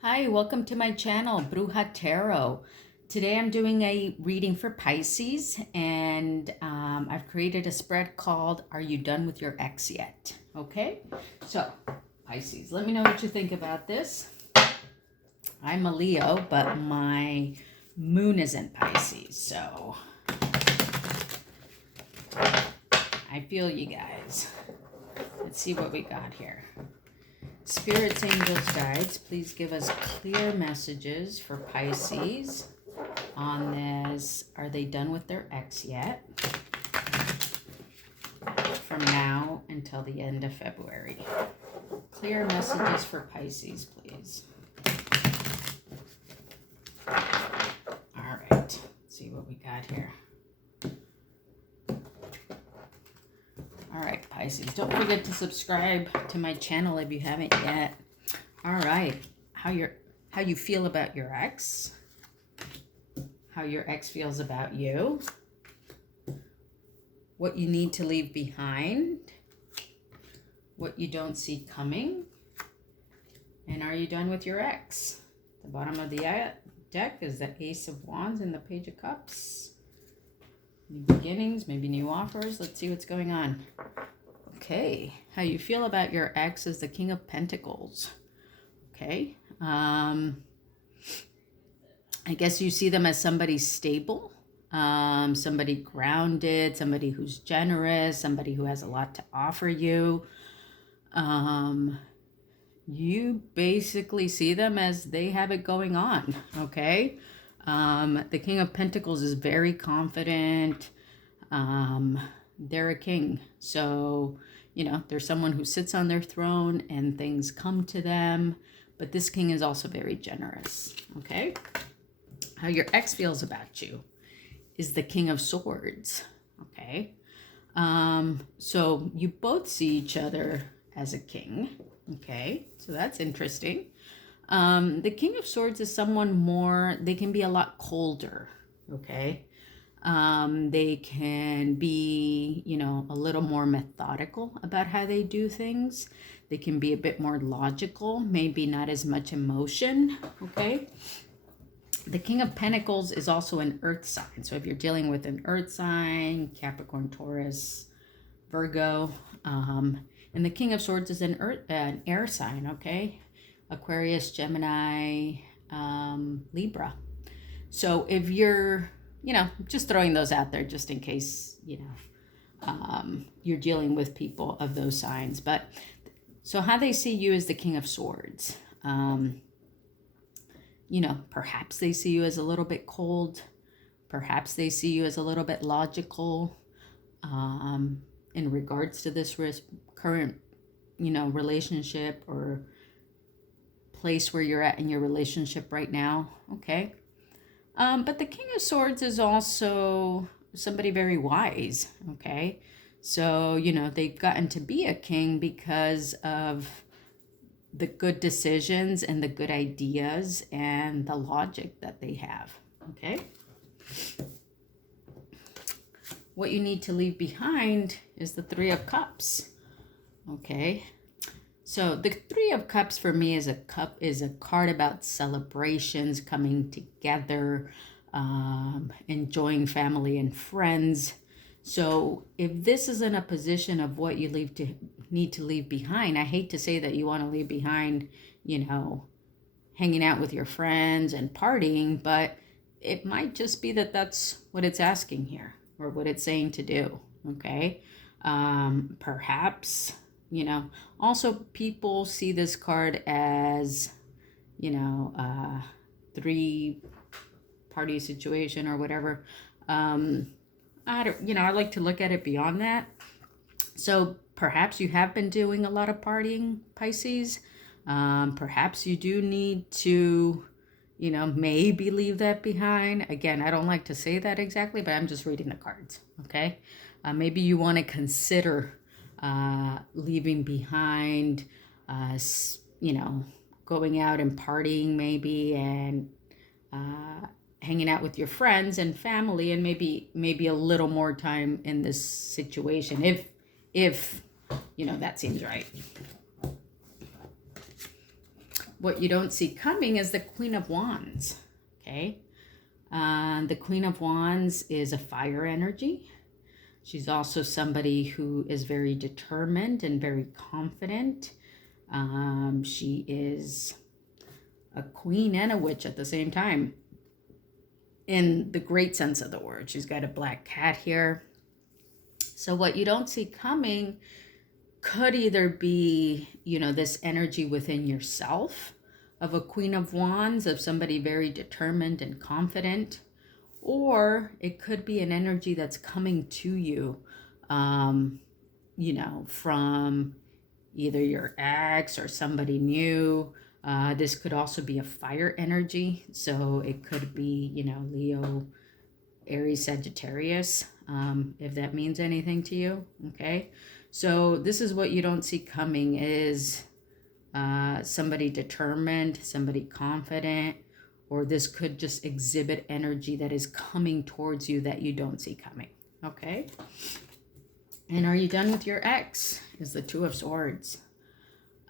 Hi, welcome to my channel, Bruja Tarot. Today I'm doing a reading for Pisces, and I've created a spread called Are You Done With Your Ex Yet? Okay, so Pisces, let me know what you think about this. I'm a Leo, but my moon is in Pisces, so I feel you guys. Let's see what we got here. Spirits, angels, guides, please give us clear messages for Pisces on this. Are they done with their ex yet? From now until the end of February. Clear messages for Pisces, please. All right, let's see what we got here. All right, Pisces, don't forget to subscribe to my channel if you haven't yet. All right, how you feel about your ex, how your ex feels about you, what you need to leave behind, what you don't see coming, and are you done with your ex? The bottom of the deck is the Ace of Wands and the Page of Cups. New beginnings, maybe new offers. Let's see what's going on. Okay, how you feel about your ex is the King of Pentacles. Okay, I guess you see them as somebody stable, somebody grounded, somebody who's generous, somebody who has a lot to offer you. You basically see them as they have it going on, okay? The King of Pentacles is very confident. They're a king. So, you know, there's someone who sits on their throne and things come to them. But this king is also very generous, okay? How your ex feels about you is the King of Swords, okay? So you both see each other as a king, okay? So that's interesting. The King of Swords is someone more, they can be a lot colder, okay? They can be, you know, a little more methodical about how they do things. They can be a bit more logical, maybe not as much emotion, okay? The King of Pentacles is also an earth sign. So if you're dealing with an earth sign, Capricorn, Taurus, Virgo, and the King of Swords is an air sign, okay? Aquarius, Gemini, Libra. So if you're, you know, just throwing those out there just in case, you know, you're dealing with people of those signs. But so how they see you is the King of Swords. You know, perhaps they see you as a little bit cold. Perhaps they see you as a little bit logical in regards to this current, you know, relationship or place where you're at in your relationship right now, okay? But the King of Swords is also somebody very wise, okay? So, you know, they've gotten to be a king because of the good decisions and the good ideas and the logic that they have, okay? What you need to leave behind is the Three of Cups, okay? So the Three of Cups for me is a card about celebrations, coming together, enjoying family and friends. So if this is in a position of what you need to leave behind, I hate to say that you want to leave behind, you know, hanging out with your friends and partying, but it might just be that that's what it's asking here or what it's saying to do, okay? Perhaps, you know, also people see this card as, you know, three-party situation or whatever. I don't, you know, I like to look at it beyond that. So perhaps you have been doing a lot of partying, Pisces. Perhaps you do need to, you know, maybe leave that behind. Again, I don't like to say that exactly, but I'm just reading the cards, okay? Maybe you want to consider leaving behind, you know, going out and partying maybe, and hanging out with your friends and family, and maybe a little more time in this situation if you know that seems right. what you don't see coming is the Queen of Wands, okay? The Queen of Wands is a fire energy. She's also somebody who is very determined and very confident. She is a queen and a witch at the same time, in the great sense of the word. She's got a black cat here. So what you don't see coming could either be, you know, this energy within yourself of a Queen of Wands, of somebody very determined and confident, or it could be an energy that's coming to you, you know, from either your ex or somebody new. This could also be a fire energy. So it could be, you know, Leo, Aries, Sagittarius, if that means anything to you. Okay. So this is what you don't see coming is somebody determined, somebody confident, or this could just exhibit energy that is coming towards you that you don't see coming. Okay. And are you done with your ex? Is the Two of Swords.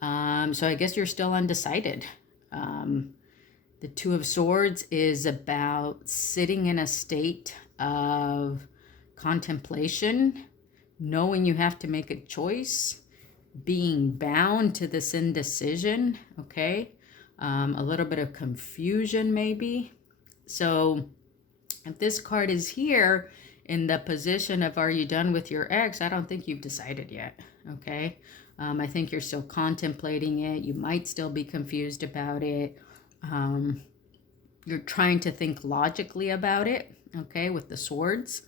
So I guess you're still undecided. The Two of Swords is about sitting in a state of contemplation, knowing you have to make a choice, being bound to this indecision, okay? A little bit of confusion maybe. So if this card is here in the position of are you done with your ex, I don't think you've decided yet, okay? I think you're still contemplating it. You might still be confused about it. You're trying to think logically about it, okay, with the swords.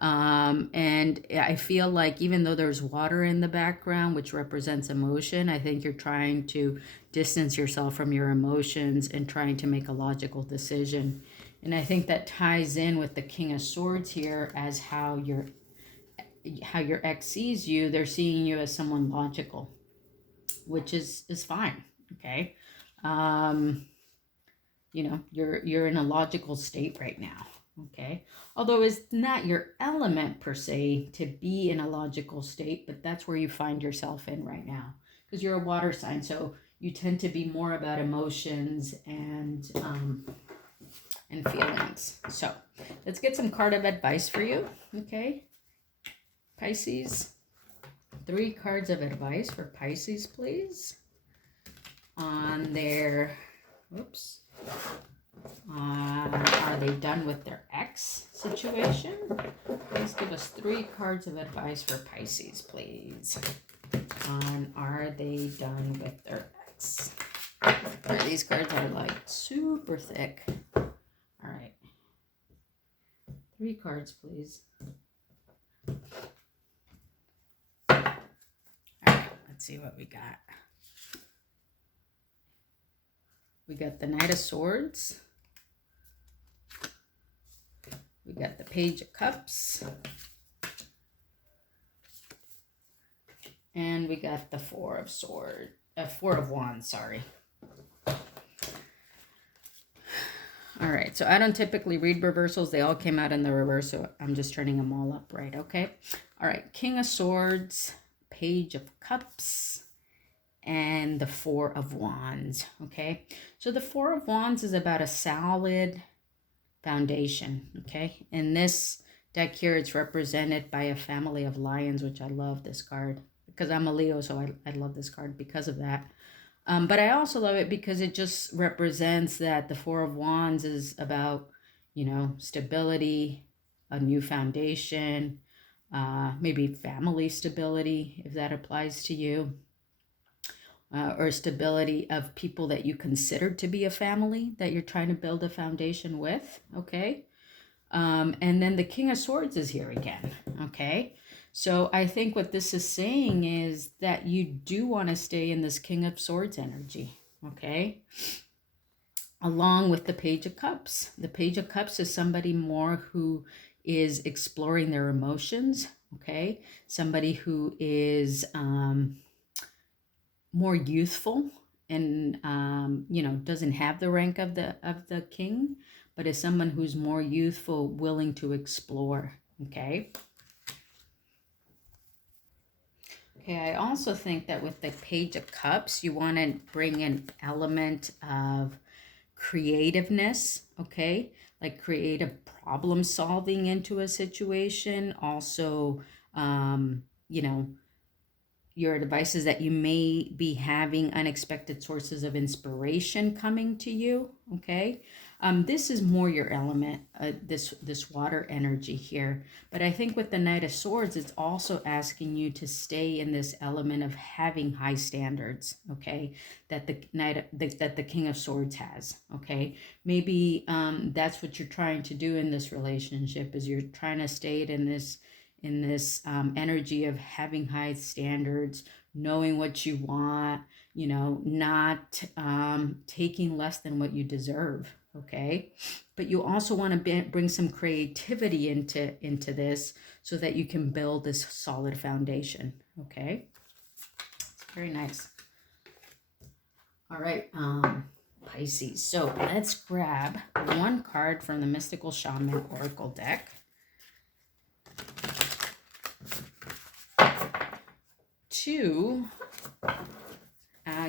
And I feel like even though there's water in the background, which represents emotion, I think you're trying to distance yourself from your emotions and trying to make a logical decision. And I think that ties in with the King of Swords here as how your ex sees you. They're seeing you as someone logical, which is fine, okay? You know, you're in a logical state right now, okay? Although it's not your element per se to be in a logical state, but that's where you find yourself in right now because you're a water sign, so you tend to be more about emotions and feelings. So let's get some card of advice for you, okay? Pisces, 3 cards of advice for Pisces, please, on their, are they done with their ex situation? Please give us 3 cards of advice for Pisces, please, on are they done with their ex? All right, these cards are like super thick. All right, 3 cards, please. Let's see what we got. We got the Knight of Swords. We got the Page of Cups. And we got the Four of Wands, sorry. All right, so I don't typically read reversals. They all came out in the reverse, so I'm just turning them all up right, okay? All right, King of Swords, Page of Cups, and the Four of Wands, okay? So the Four of Wands is about a solid foundation, okay? In this deck here, it's represented by a family of lions, which I love this card because I'm a Leo, so I love this card because of that. But I also love it because it just represents that the Four of Wands is about, you know, stability, a new foundation, maybe family stability, if that applies to you, or stability of people that you consider to be a family that you're trying to build a foundation with, okay? And then the King of Swords is here again, okay? So I think what this is saying is that you do want to stay in this King of Swords energy, okay? Along with the Page of Cups. The Page of Cups is somebody more who is exploring their emotions, okay? Somebody who is more youthful and, you know, doesn't have the rank of the king, but is someone who's more youthful, willing to explore, okay? Okay, I also think that with the Page of Cups, you want to bring an element of creativeness, okay? Like creative problem solving into a situation. Also, you know, your advice is that you may be having unexpected sources of inspiration coming to you, okay? This is more your element, this water energy here. But I think with the Knight of Swords, it's also asking you to stay in this element of having high standards, okay? That that the King of Swords has, okay? Maybe that's what you're trying to do in this relationship, is you're trying to stay in this energy of having high standards, knowing what you want, you know, not taking less than what you deserve, okay? But you also want to bring some creativity into this so that you can build this solid foundation, okay? Very nice. All right, Pisces. So let's grab one card from the Mystical Shaman Oracle deck. To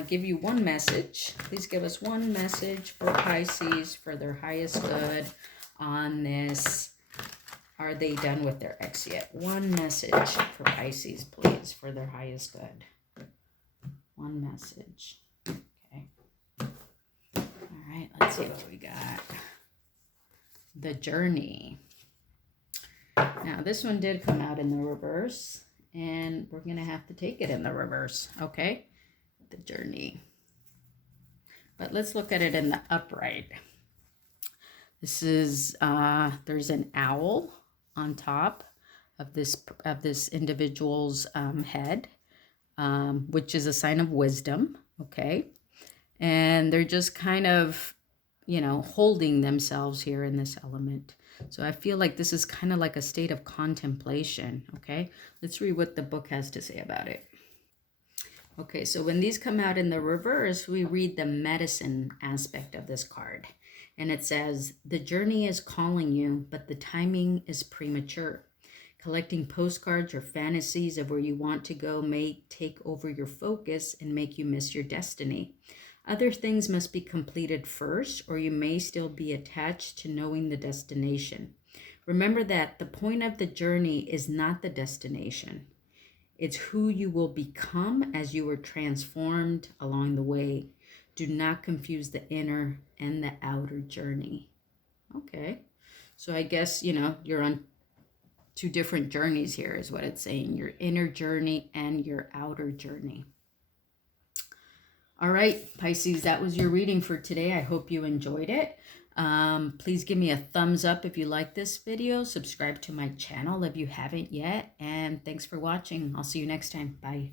give you one message. Please give us one message for Pisces for their highest good on this. Are they done with their ex yet? One message for Pisces, please, for their highest good. One message. Okay. All right, let's see what we got. The Journey. Now, this one did come out in the reverse, and we're going to have to take it in the reverse, okay? The Journey. But let's look at it in the upright. This is, there's an owl on top of this individual's head, which is a sign of wisdom, okay? And they're just kind of, you know, holding themselves here in this element. So I feel like this is kind of like a state of contemplation, okay? Let's read what the book has to say about it. Okay, so when these come out in the reverse, we read the medicine aspect of this card. And it says, the journey is calling you, but the timing is premature. Collecting postcards or fantasies of where you want to go may take over your focus and make you miss your destiny. Other things must be completed first, or you may still be attached to knowing the destination. Remember that the point of the journey is not the destination. It's who you will become as you are transformed along the way. Do not confuse the inner and the outer journey. Okay. So I guess, you know, you're on two different journeys here is what it's saying. Your inner journey and your outer journey. All right, Pisces, that was your reading for today. I hope you enjoyed it. Please give me a thumbs up if you like this video. Subscribe to my channel if you haven't yet. And thanks for watching. I'll see you next time. Bye.